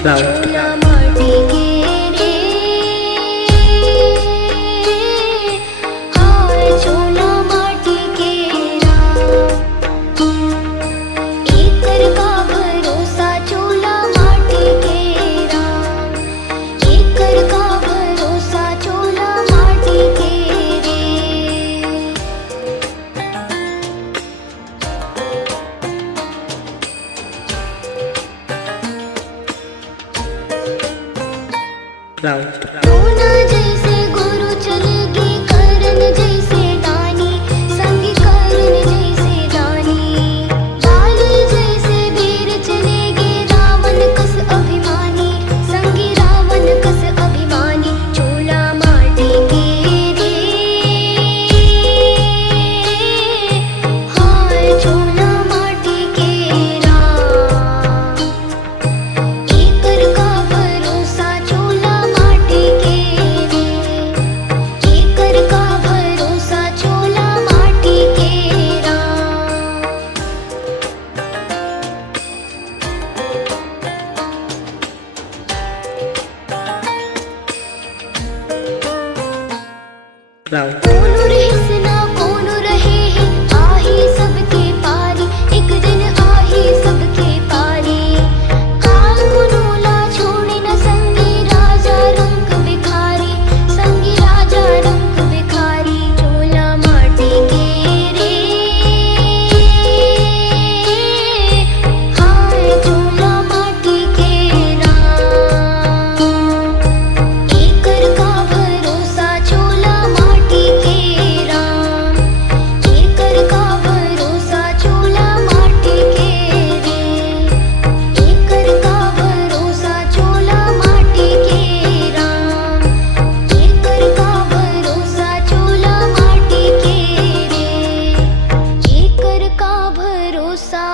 चोला माटी के रे, हाय चोला माटी के राम। एकर का भरोसा चोला माटी के राम, एकर का भरोसा चोला माटी के रे। सोना जैसे गुरु चलेगी करण जैसे दानी, संगी करण जैसे दानी। काली जैसे वीर चलेगी रावण कस अभिमानी, संगी रावण कस अभिमानी। चोला माटी के रे, हाय चोला माटी के राम। एकर का भरोसा चोला माटी के रे, एकर का भरोसा चोला माटी के राम। कोनो रहसना कोनो रहे है, आही सबके पारी, एक दिन आही सबके पारी। काल कुनोला छोड़े न संगी राजा रंग भिखारी, संगी राजा रंग भिखारी। चोला माटी के रे, हाय चोला माटी के राम। एकर का भरोसा चोला माटी के राम, एकर का भरोसा चोला माटी के रे, एकर का भरोसा चोला माटी के राम, एकर का भरोसा चोला माटी के रे, एकर का भरोसा